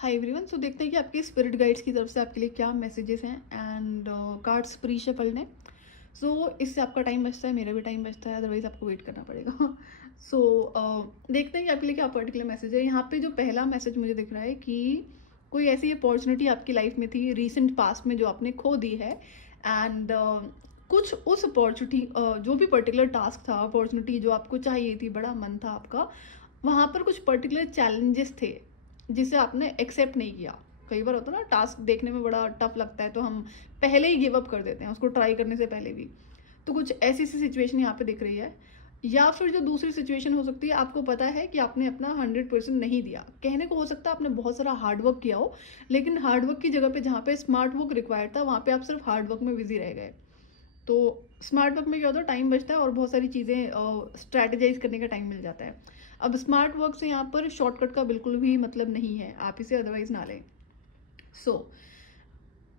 Hi everyone. सो देखते हैं कि आपके स्पिरिट गाइड्स की तरफ से आपके लिए क्या मैसेजेस हैं एंड कार्ड्स प्री शफल ने। सो इससे आपका टाइम बचता है, मेरा भी टाइम बचता है, अदरवाइज आपको वेट करना पड़ेगा। सो देखते हैं कि आपके लिए क्या पर्टिकुलर मैसेज है। यहाँ पे जो पहला मैसेज मुझे दिख रहा है कि कोई ऐसी अपॉर्चुनिटी आपकी लाइफ में थी रिसेंट पास्ट में जो आपने खो दी है एंड कुछ उस अपॉर्चुनिटी जो भी पर्टिकुलर टास्क था, अपॉर्चुनिटी जो आपको चाहिए थी, बड़ा मन था आपका, वहाँ पर कुछ पर्टिकुलर चैलेंजेस थे जिसे आपने एक्सेप्ट नहीं किया। कई बार होता है ना, टास्क देखने में बड़ा टफ लगता है तो हम पहले ही गिव अप कर देते हैं उसको ट्राई करने से पहले भी। तो कुछ ऐसी सी सिचुएशन यहाँ पे दिख रही है। या फिर जो दूसरी सिचुएशन हो सकती है, आपको पता है कि आपने अपना 100% नहीं दिया। कहने को हो सकता है आपने बहुत सारा हार्ड वर्क किया हो, लेकिन हार्ड वर्क की जगह पे जहाँ पे स्मार्ट वर्क रिक्वायर्ड था वहाँ पे आप सिर्फ हार्ड वर्क में बिजी रह गए। तो स्मार्ट वर्क में क्या होता है, टाइम बचता है और बहुत सारी चीज़ें स्ट्रैटेजाइज करने का टाइम मिल जाता है। अब स्मार्ट वर्क से यहाँ पर शॉर्टकट का बिल्कुल भी मतलब नहीं है, आप इसे अदरवाइज ना लें। सो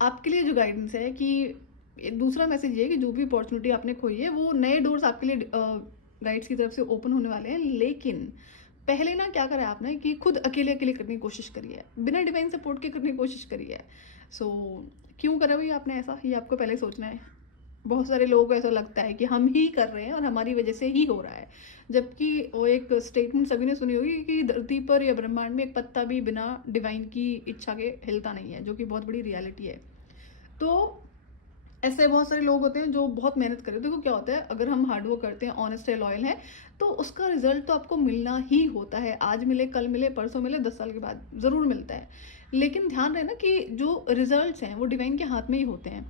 आपके लिए जो गाइडेंस है कि दूसरा मैसेज ये है कि जो भी अपॉर्चुनिटी आपने खोई है वो नए डोर्स आपके लिए गाइड्स की तरफ से ओपन होने वाले हैं। लेकिन पहले ना क्या करा है आपने कि खुद अकेले अकेले करने की कोशिश करी है, बिना डिवाइन सपोर्ट के करने की कोशिश करी है। सो क्यों करा हुई आपने ऐसा, ये आपको पहले सोचना है। बहुत सारे लोगों को ऐसा लगता है कि हम ही कर रहे हैं और हमारी वजह से ही हो रहा है, जबकि वो एक स्टेटमेंट सभी ने सुनी होगी कि धरती पर या ब्रह्मांड में एक पत्ता भी बिना डिवाइन की इच्छा के हिलता नहीं है, जो कि बहुत बड़ी रियलिटी है। तो ऐसे बहुत सारे लोग होते हैं जो बहुत मेहनत करते हैं। देखो क्या होता है, अगर हम हार्डवर्क करते हैं, ऑनेस्ट है, लॉयल है, तो उसका रिजल्ट तो आपको मिलना ही होता है। आज मिले, कल मिले, परसों मिले, 10 साल के बाद ज़रूर मिलता है। लेकिन ध्यान रहे ना कि जो रिजल्ट्स हैं वो डिवाइन के हाथ में ही होते हैं।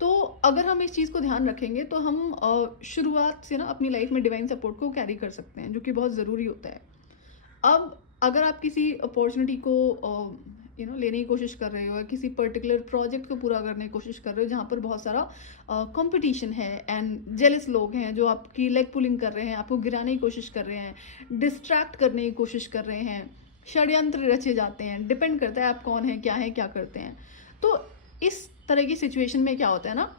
तो अगर हम इस चीज़ को ध्यान रखेंगे तो हम शुरुआत से ना अपनी लाइफ में डिवाइन सपोर्ट को कैरी कर सकते हैं, जो कि बहुत ज़रूरी होता है। अब अगर आप किसी अपॉर्चुनिटी को लेने की कोशिश कर रहे हो, या किसी पर्टिकुलर प्रोजेक्ट को पूरा करने की कोशिश कर रहे हो जहाँ पर बहुत सारा कंपटीशन है एंड जेलस लोग हैं जो आपकी लेग पुलिंग कर रहे हैं, आपको गिराने की कोशिश कर रहे हैं, डिस्ट्रैक्ट करने की कोशिश कर रहे हैं, षड्यंत्र रचे जाते हैं, डिपेंड करता है आप कौन हैं, क्या है, क्या करते हैं। तो इस तरह की सिचुएशन में क्या होता है ना,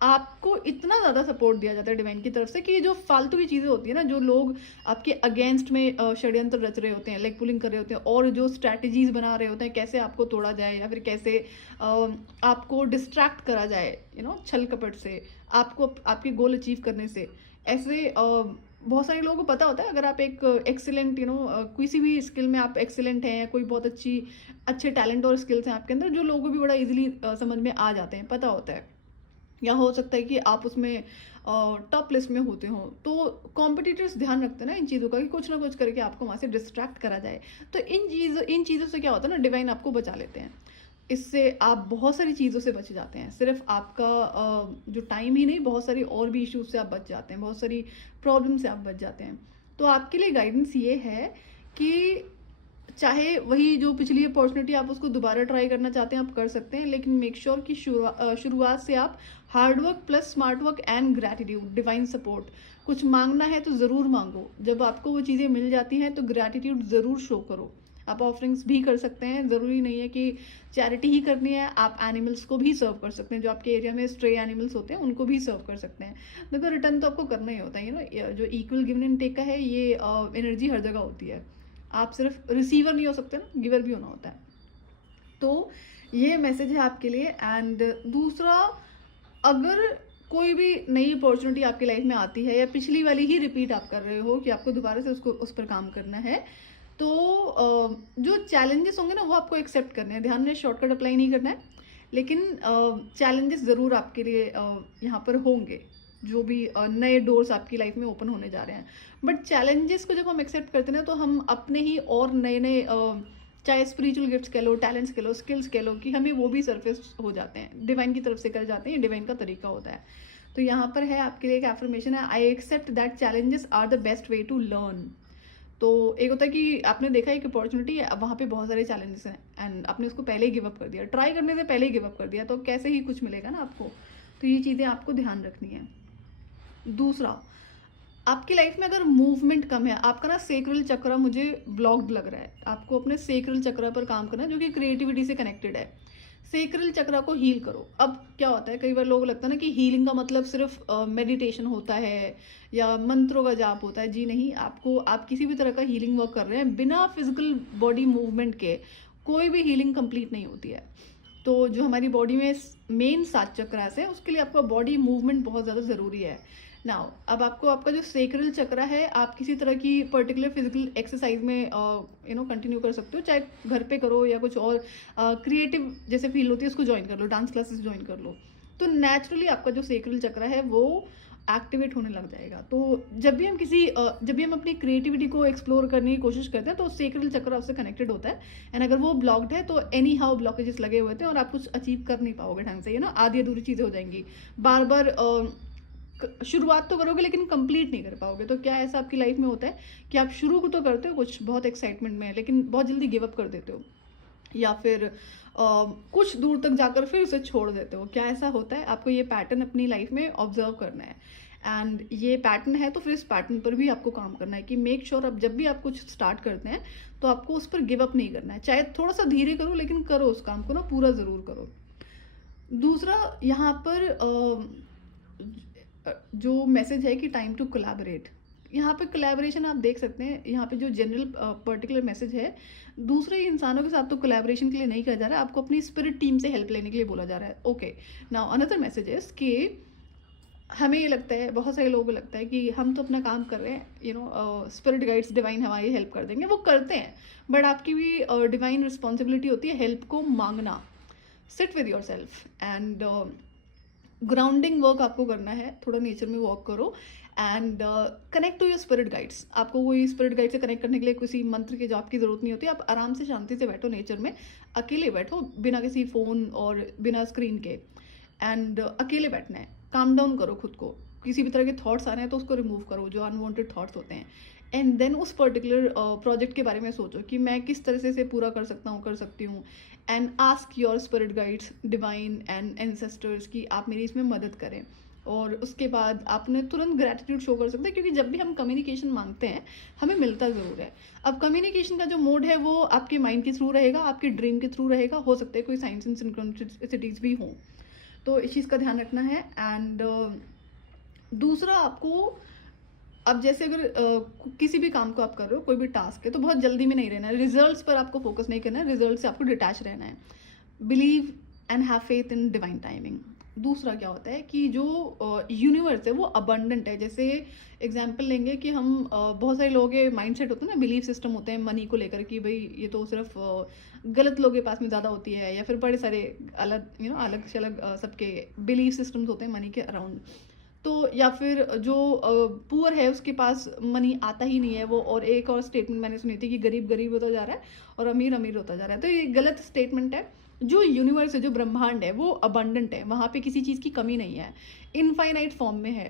आपको इतना ज़्यादा सपोर्ट दिया जाता है डिवाइन की तरफ से कि जो फालतू की चीज़ें होती है ना, जो लोग आपके अगेंस्ट में षड्यंत्र रच रहे होते हैं, लेग पुलिंग कर रहे होते हैं, और जो स्ट्रैटेजीज बना रहे होते हैं कैसे आपको तोड़ा जाए या फिर कैसे आपको डिस्ट्रैक्ट करा जाए, छल कपट से, आपको आपके गोल अचीव करने से। ऐसे बहुत सारे लोगों को पता होता है, अगर आप एक एक्सीलेंट किसी भी स्किल में आप एक्सीलेंट हैं, या कोई बहुत अच्छे टैलेंट और स्किल्स हैं आपके अंदर, जो लोगों को भी बड़ा इजीली समझ में आ जाते हैं, पता होता है। या हो सकता है कि आप उसमें टॉप लिस्ट में होते हो, तो कॉम्पिटिटर्स ध्यान रखते हैं ना इन चीज़ों का कि कुछ ना कुछ करके आपको वहाँ से डिस्ट्रैक्ट करा जाए। तो इन चीज़ों से क्या होता है ना, डिवाइन आपको बचा लेते हैं। इससे आप बहुत सारी चीज़ों से बच जाते हैं। सिर्फ आपका जो टाइम ही नहीं, बहुत सारी और भी इश्यूज से आप बच जाते हैं, बहुत सारी प्रॉब्लम से आप बच जाते हैं। तो आपके लिए गाइडेंस ये है कि चाहे वही जो पिछली अपॉर्चुनिटी आप उसको दोबारा ट्राई करना चाहते हैं, आप कर सकते हैं, लेकिन मेक श्योर कि शुरुआत से आप hard work plus smart work and gratitude, divine support, कुछ मांगना है तो ज़रूर मांगो। जब आपको वो चीज़ें मिल जाती हैं तो ग्रैटिट्यूड ज़रूर शो करो। आप ऑफरिंग्स भी कर सकते हैं, ज़रूरी नहीं है कि चैरिटी ही करनी है, आप एनिमल्स को भी सर्व कर सकते हैं। जो आपके एरिया में स्ट्रे एनिमल्स होते हैं उनको भी सर्व कर सकते हैं। देखो रिटर्न तो आपको करना ही होता है ना, जो इक्वल गिवन एंड टेक का है, ये एनर्जी हर जगह होती है। आप सिर्फ रिसीवर नहीं हो सकते ना, गिवर भी होना होता है। तो ये मैसेज है आपके लिए। एंड दूसरा, अगर कोई भी नई अपॉर्चुनिटी आपकी लाइफ में आती है या पिछली वाली ही रिपीट आप कर रहे हो कि आपको दोबारा से उस पर काम करना है, तो जो चैलेंजेस होंगे ना वो आपको एक्सेप्ट करने हैं। ध्यान में शॉर्टकट अप्लाई नहीं करना है, लेकिन चैलेंजेस ज़रूर आपके लिए यहाँ पर होंगे, जो भी नए डोर्स आपकी लाइफ में ओपन होने जा रहे हैं। बट चैलेंजेस को जब हम एक्सेप्ट करते हैं ना, तो हम अपने ही और नए नए चाहे स्पिरिचुअल गिफ्ट्स कह लो, टैलेंट्स कह लो, स्किल्स कह लो, कि हमें वो भी सरफेस हो जाते हैं, डिवाइन की तरफ से कर जाते हैं। ये डिवाइन का तरीका होता है। तो यहाँ पर है आपके लिए एक एफर्मेशन है, I accept that challenges are the best way to learn. तो एक होता है कि आपने देखा एक अपॉर्चुनिटी है, अब वहाँ पे बहुत सारे चैलेंजेस हैं एंड आपने उसको पहले ही गिव अप कर दिया, ट्राई करने से पहले ही गिव अप कर दिया, तो कैसे ही कुछ मिलेगा ना आपको। तो ये चीज़ें आपको ध्यान रखनी है। दूसरा, आपकी लाइफ में अगर मूवमेंट कम है, आपका ना सेक्रल चक्र मुझे ब्लॉक्ड लग रहा है, आपको अपने सेक्रल चक्र पर काम करना है, जो कि क्रिएटिविटी से कनेक्टेड है। सेक्रल चक्र को हील करो। अब क्या होता है, कई बार लोग लगता है ना कि हीलिंग का मतलब सिर्फ मेडिटेशन होता है या मंत्रों का जाप होता है। जी नहीं, आप किसी भी तरह का हीलिंग वर्क कर रहे हैं बिना फिजिकल बॉडी मूवमेंट के, कोई भी हीलिंग कंप्लीट नहीं होती है। तो जो हमारी बॉडी में मेन 7 चक्रास है, उसके लिए आपका बॉडी मूवमेंट बहुत ज़्यादा ज़रूरी है। नाउ अब आपको आपका जो सेक्रल चक्रा है, आप किसी तरह की पर्टिकुलर फिजिकल एक्सरसाइज में कंटिन्यू कर सकते हो, चाहे घर पे करो या कुछ और क्रिएटिव जैसे फील होती है उसको ज्वाइन कर लो, डांस क्लासेस ज्वाइन कर लो। तो नेचुरली आपका जो सेक्रल चक्रा है वो एक्टिवेट होने लग जाएगा। तो जब भी हम अपनी क्रिएटिविटी को एक्सप्लोर करने की कोशिश करते हैं तो सेक्रल चक्र उससे कनेक्टेड होता है। एंड अगर वो ब्लॉक्ड है तो एनी हाउ ब्लॉकेजेस लगे हुए थे और आप कुछ अचीव कर नहीं पाओगे ढंग से, आधी अधूरी चीज़ें हो जाएंगी। बार बार शुरुआत तो करोगे लेकिन कंप्लीट नहीं कर पाओगे। तो क्या ऐसा आपकी लाइफ में होता है कि आप शुरू तो करते हो कुछ बहुत एक्साइटमेंट में, लेकिन बहुत जल्दी गिव अप कर देते हो, या फिर कुछ दूर तक जाकर फिर उसे छोड़ देते हो? क्या ऐसा होता है? आपको ये पैटर्न अपनी लाइफ में ऑब्जर्व करना है। एंड ये पैटर्न है तो फिर इस पैटर्न पर भी आपको काम करना है कि मेक श्योर अब जब भी आप कुछ स्टार्ट करते हैं तो आपको उस पर गिव अप नहीं करना है। चाहे थोड़ा सा धीरे करो लेकिन करो उस काम को पूरा ज़रूर करो। दूसरा यहाँ पर जो मैसेज है कि टाइम टू कोलैबोरेट, यहाँ पे कोलैबोरेशन आप देख सकते हैं। यहाँ पे जो जनरल पर्टिकुलर मैसेज है, दूसरे इंसानों के साथ तो कोलैबोरेशन के लिए नहीं कहा जा रहा है, आपको अपनी स्पिरिट टीम से हेल्प लेने के लिए बोला जा रहा है। Okay, now another message is कि हमें ये लगता है, बहुत सारे लोगों को लगता है कि हम तो अपना काम कर रहे हैं, स्पिरिट गाइड्स डिवाइन हमारी हेल्प कर देंगे। वो करते हैं, बट आपकी भी डिवाइन रिस्पॉन्सिबिलिटी होती है हेल्प को मांगना। Sit with yourself and grounding work आपको करना है, थोड़ा नेचर में वॉक करो and connect to your spirit guides. आपको कोई स्पिरिट गाइड से कनेक्ट करने के लिए किसी मंत्र के जाप की जरूरत नहीं होती। आप आराम से शांति से बैठो, नेचर में अकेले बैठो, बिना किसी फ़ोन और बिना स्क्रीन के, एंड अकेले बैठना है। काम डाउन करो खुद को, किसी भी तरह के थॉट्स आ रहे हैं तो उसको रिमूव करो, जो अनवांटेड थॉट्स होते हैं। एंड देन उस पर्टिकुलर प्रोजेक्ट के बारे में सोचो कि मैं किस तरह से इसे पूरा कर सकता हूँ, कर सकती हूँ। And ask your spirit guides, divine and ancestors कि आप मेरी इसमें मदद करें। और उसके बाद आपने तुरंत ग्रैटिट्यूड शो कर सकते हैं, क्योंकि जब भी हम कम्युनिकेशन मांगते हैं हमें मिलता ज़रूर है। अब कम्युनिकेशन का जो मोड है वो आपके माइंड के थ्रू रहेगा, आपके ड्रीम के थ्रू रहेगा, हो सकता है कोई साइंस एंड सिंक्रोनिसिटीज भी हों, तो इस चीज़ का ध्यान रखना है। एंड दूसरा आपको, अब जैसे अगर किसी भी काम को आप कर रहे हो, कोई भी टास्क है, तो बहुत जल्दी में नहीं रहना है, रिजल्ट्स पर आपको फोकस नहीं करना है, रिजल्ट से आपको डिटैच रहना है। Believe and have faith in divine timing. दूसरा क्या होता है कि जो यूनिवर्स है वो अबंडेंट है। जैसे एग्जांपल लेंगे कि हम बहुत सारे लोगों के माइंडसेट होते हैं ना, बिलीफ सिस्टम होते हैं मनी को लेकर कि भाई ये तो सिर्फ गलत लोगों के पास में ज़्यादा होती है, या फिर बड़े सारे अलग अलग से अलग सबके बिलीफ सिस्टम्स होते हैं मनी के अराउंड। तो या फिर जो पुअर है उसके पास मनी आता ही नहीं है वो। और एक और स्टेटमेंट मैंने सुनी थी कि गरीब गरीब होता जा रहा है और अमीर अमीर होता जा रहा है। तो ये गलत स्टेटमेंट है। जो यूनिवर्स है, जो ब्रह्मांड है, वो अबंडेंट है, वहाँ पे किसी चीज़ की कमी नहीं है, इनफाइनाइट फॉर्म में है।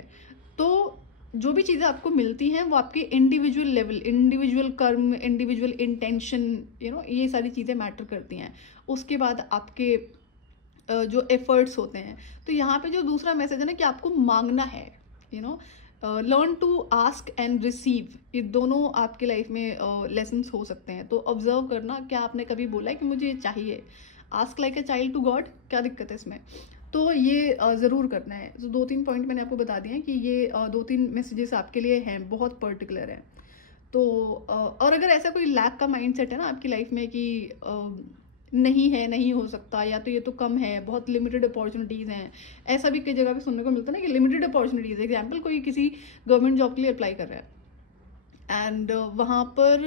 तो जो भी चीज़ें आपको मिलती हैं वो आपके इंडिविजुअल लेवल, इंडिविजुअल कर्म, इंडिविजुअल इंटेंशन, ये सारी चीज़ें मैटर करती हैं। उसके बाद आपके जो एफर्ट्स होते हैं। तो यहाँ पे जो दूसरा मैसेज है ना कि आपको मांगना है, learn to ask and receive, ये दोनों आपके लाइफ में लेसन्स हो सकते हैं। तो ऑब्जर्व करना, क्या आपने कभी बोला है कि मुझे ये चाहिए? Ask like a child to God, क्या दिक्कत है इसमें? तो ये ज़रूर करना है। तो 2-3 पॉइंट मैंने आपको बता दिए हैं कि ये 2-3 मैसेजेस आपके लिए हैं, बहुत पर्टिकुलर हैं। तो और अगर ऐसा कोई लैक का माइंडसेट है ना आपकी लाइफ में कि नहीं है, नहीं हो सकता, या तो ये तो कम है, बहुत लिमिटेड अपॉर्चुनिटीज़ हैं, ऐसा भी कई जगह पे सुनने को मिलता है ना कि लिमिटेड अपॉर्चुनिटीज़। एग्जाम्पल, कोई किसी गवर्नमेंट जॉब के लिए अप्लाई कर रहा है एंड वहाँ पर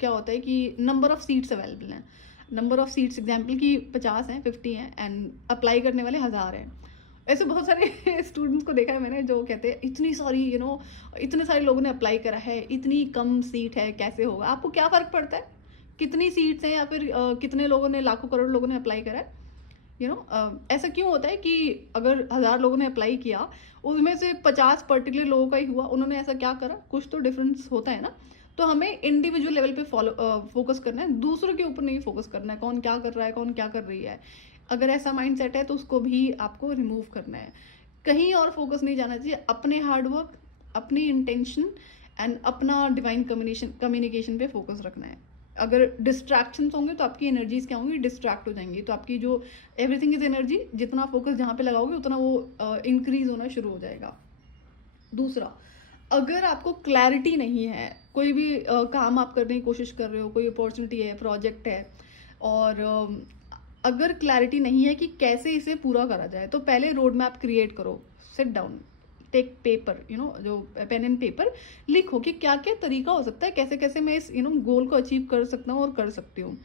क्या होता है कि नंबर ऑफ़ सीट्स अवेलेबल हैं। नंबर ऑफ़ सीट्स एग्जाम्पल की 50 हैं, 50 हैं, एंड अप्लाई करने वाले 1000 हैं। ऐसे बहुत सारे स्टूडेंट्स को देखा है मैंने जो कहते हैं इतनी सारी इतने सारे लोगों ने अप्लाई करा है, इतनी कम सीट है, कैसे होगा? आपको क्या फ़र्क पड़ता है कितनी सीट्स हैं, या फिर कितने लोगों ने, लाखों करोड़ लोगों ने अप्लाई करा है? ऐसा क्यों होता है कि अगर 1000 लोगों ने अप्लाई किया, उसमें से 50 पर्टिकुलर लोगों का ही हुआ? उन्होंने ऐसा क्या करा? कुछ तो डिफरेंस होता है ना। तो हमें इंडिविजुअल लेवल पे फोकस करना है, दूसरों के ऊपर नहीं फोकस करना है, कौन क्या कर रहा है, कौन क्या कर रही है। अगर ऐसा माइंड सेट है तो उसको भी आपको रिमूव करना है। कहीं और फोकस नहीं जाना चाहिए, अपने हार्डवर्क, अपनी इंटेंशन एंड अपना डिवाइन कम्युनिकेशन पे फोकस रखना है। अगर डिस्ट्रैक्शंस होंगे तो आपकी एनर्जीज क्या होंगी? डिस्ट्रैक्ट हो जाएंगी। तो आपकी जो एवरीथिंग इज एनर्जी, जितना फोकस जहाँ पे लगाओगे उतना वो इंक्रीज होना शुरू हो जाएगा। दूसरा, अगर आपको क्लैरिटी नहीं है, कोई भी काम आप करने की कोशिश कर रहे हो, कोई अपॉर्चुनिटी है, प्रोजेक्ट है, और अगर क्लैरिटी नहीं है कि कैसे इसे पूरा करा जाए, तो पहले रोड मैप क्रिएट करो, सिट डाउन, टेक पेपर, जो पेन एंड पेपर, लिखो कि क्या क्या तरीका हो सकता है, कैसे कैसे मैं इस गोल को अचीव कर सकता हूँ और कर सकती हूँ,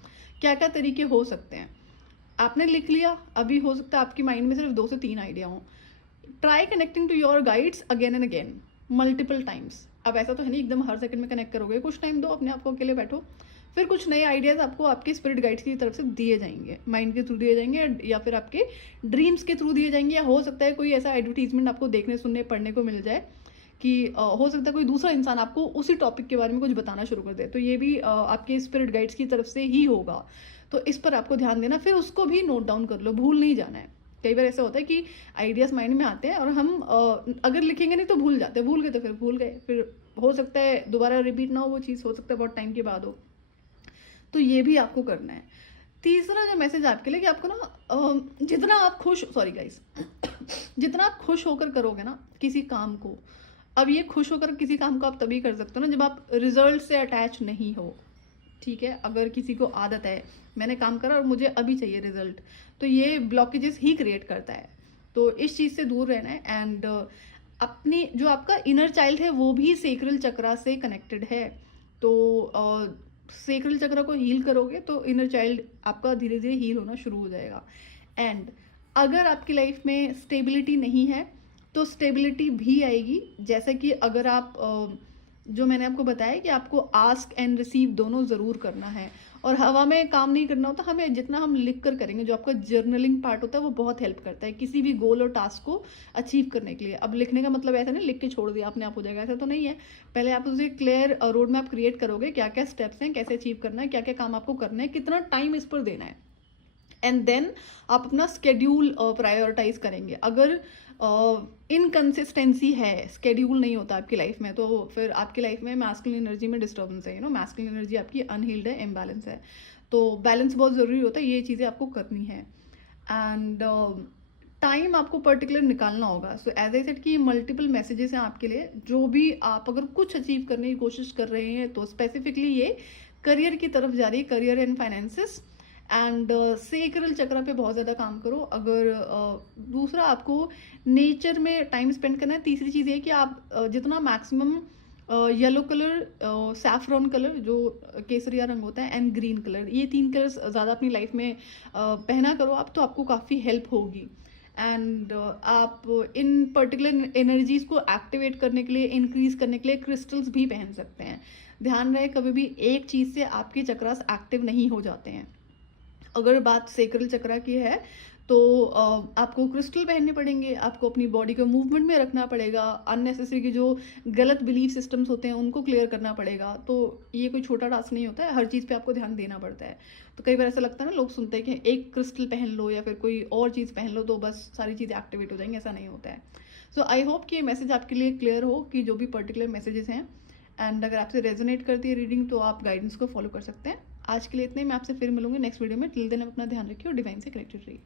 क्या क्या तरीके हो सकते हैं। आपने लिख लिया, अभी हो सकता है आपकी माइंड में सिर्फ 2 से 3 आइडिया हो। Try connecting to your guides again and again, multiple times. अब ऐसा तो है नहीं एकदम हर सेकंड में कनेक्ट करोगे, कुछ टाइम दो अपने आप को, अकेले बैठो, फिर कुछ नए आइडियाज़ आपको आपके स्पिरिट गाइड्स की तरफ से दिए जाएंगे, माइंड के थ्रू दिए जाएंगे, या फिर आपके ड्रीम्स के थ्रू दिए जाएंगे, या हो सकता है कोई ऐसा एडवर्टीजमेंट आपको देखने सुनने पढ़ने को मिल जाए कि हो सकता है कोई दूसरा इंसान आपको उसी टॉपिक के बारे में कुछ बताना शुरू कर दे, तो ये भी आपके स्पिरिट गाइड्स की तरफ से ही होगा। तो इस पर आपको ध्यान देना, फिर उसको भी नोट डाउन कर लो, भूल नहीं जाना है। कई बार ऐसा होता है कि आइडियाज़ माइंड में आते हैं और हम अगर लिखेंगे नहीं तो भूल जाते हैं, भूल गए तो फिर भूल गए, फिर हो सकता है दोबारा रिपीट ना हो वो चीज़, हो सकता है बहुत टाइम के बाद हो, तो ये भी आपको करना है। तीसरा जो मैसेज आपके लिए कि आपको ना जितना आप खुश, सॉरी गाइस, जितना आप खुश होकर करोगे ना किसी काम को, अब ये खुश होकर किसी काम को आप तभी कर सकते हो ना जब आप रिजल्ट से अटैच नहीं हो, ठीक है। अगर किसी को आदत है मैंने काम करा और मुझे अभी चाहिए रिजल्ट, तो ये ब्लॉकेजेस ही क्रिएट करता है, तो इस चीज़ से दूर रहना है। एंड अपनी जो आपका इनर चाइल्ड है वो भी सेक्रल चक्रा से कनेक्टेड है, तो सेक्रल चक्र को हील करोगे तो इनर चाइल्ड आपका धीरे धीरे हील होना शुरू हो जाएगा। एंड अगर आपकी लाइफ में स्टेबिलिटी नहीं है तो स्टेबिलिटी भी आएगी, जैसे कि अगर आप जो मैंने आपको बताया कि आपको आस्क एंड रिसीव दोनों ज़रूर करना है, और हवा में काम नहीं करना होता, हमें जितना हम लिख कर करेंगे, जो आपका जर्नलिंग पार्ट होता है वो बहुत हेल्प करता है किसी भी गोल और टास्क को अचीव करने के लिए। अब लिखने का मतलब ऐसा नहीं लिख के छोड़ दिया अपने आप हो जाएगा, ऐसा तो नहीं है। पहले आप उसे क्लियर रोड मैप क्रिएट करोगे, क्या क्या स्टेप्स हैं, कैसे अचीव करना है, क्या क्या काम आपको करना है, कितना टाइम इस पर देना है, एंड देन आप अपना स्केड्यूल प्रायोरिटाइज करेंगे। अगर इनकंसिस्टेंसी है, स्केड्यूल नहीं होता आपकी लाइफ में, तो फिर आपकी लाइफ में मैस्कुलिन एनर्जी में डिस्टर्बेंस है, मैस्कुलिन एनर्जी आपकी अनहील्ड है, इम्बैलेंस है, तो बैलेंस बहुत ज़रूरी होता है, ये चीज़ें आपको करनी है। एंड टाइम आपको पर्टिकुलर निकालना होगा। सो एज आई सेड कि मल्टीपल मैसेजेस हैं आपके लिए, जो भी आप अगर कुछ अचीव करने की कोशिश कर रहे हैं तो स्पेसिफिकली ये करियर की तरफ जा रही है, career and finances, and sacral चक्र पे बहुत ज़्यादा काम करो। अगर दूसरा आपको नेचर में टाइम स्पेंड करना है। तीसरी चीज़ ये कि आप जितना maximum yellow colour, saffron colour जो केसरिया रंग होता है, एंड ग्रीन कलर, ये 3 कलर्स ज़्यादा अपनी लाइफ में पहना करो आप, तो आपको काफ़ी हेल्प होगी। एंड आप इन पर्टिकुलर एनर्जीज़ को एक्टिवेट करने के लिए, इंक्रीज करने के लिए क्रिस्टल्स भी पहन सकते हैं। ध्यान रहे कभी भी एक चीज़ से आपके चक्रास एक्टिव नहीं हो जाते हैं। अगर बात सेक्रल चक्रा की है तो आपको क्रिस्टल पहनने पड़ेंगे, आपको अपनी बॉडी को मूवमेंट में रखना पड़ेगा, अननेसेसरी की जो गलत बिलीफ सिस्टम्स होते हैं उनको क्लियर करना पड़ेगा। तो ये कोई छोटा टास्क नहीं होता है, हर चीज़ पे आपको ध्यान देना पड़ता है। तो कई बार ऐसा लगता है ना, लोग सुनते हैं कि एक क्रिस्टल पहन लो या फिर कोई और चीज़ पहन लो तो बस सारी चीज़ें एक्टिवेट हो जाएंगी, ऐसा नहीं होता है। सो आई होप कि ये मैसेज आपके लिए क्लियर हो कि जो भी पर्टिकुलर मैसेजेस हैं, एंड अगर आपसे रेजोनेट करती है रीडिंग तो आप गाइडेंस को फॉलो कर सकते हैं। आज के लिए इतने, मैं आपसे फिर मिलूंगी नेक्स्ट वीडियो में। टिल देन अपना ध्यान रखिए और डिवाइन से कनेक्टेड रहिए।